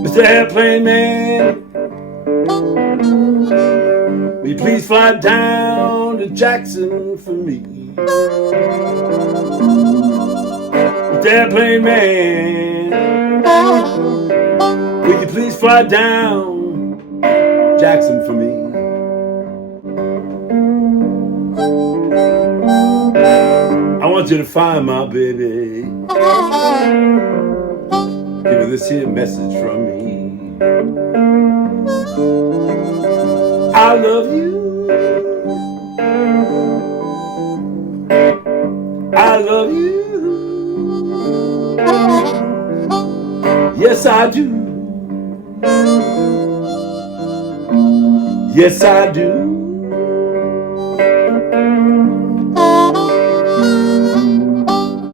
Mr. Airplane Man, will you please fly down to Jackson for me? Mr. Airplane Man, will you please fly down Jackson for me? I want you to find my baby. Give her this here message from me. I love you. I love you. Yes, I do. Yes, I do.